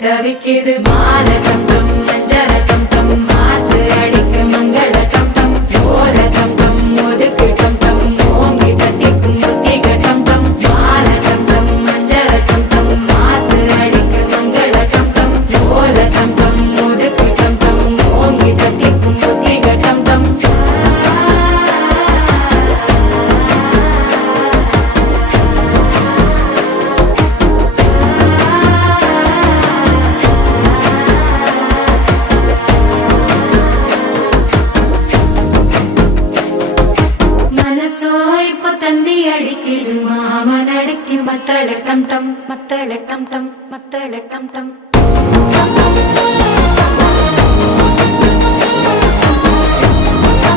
தவிக்குது மாலை டம் டம் மஞ்சள டம் டம் மாத்து அடிக்க மங்கள டம் டம் ஓல டம் டம் ஒதுக்கு டம் டம் ஓங்கி தட்டிக்கும் புத்திக டம் டம் மாலை டம் டம் மஞ்சள டம் டம் மாத்து அடிக்க மங்கள டம் டம் ஓல டம் டம் ஒதுக்கு டம் டம் ஓங்கி தட்டிக்கும் புத்திக டம் டம் தந்தி அடிக்குது மாமன் அடிக்கு மத்தள டம் டம் மத்தள டம் டம் மத்தள டம் டம்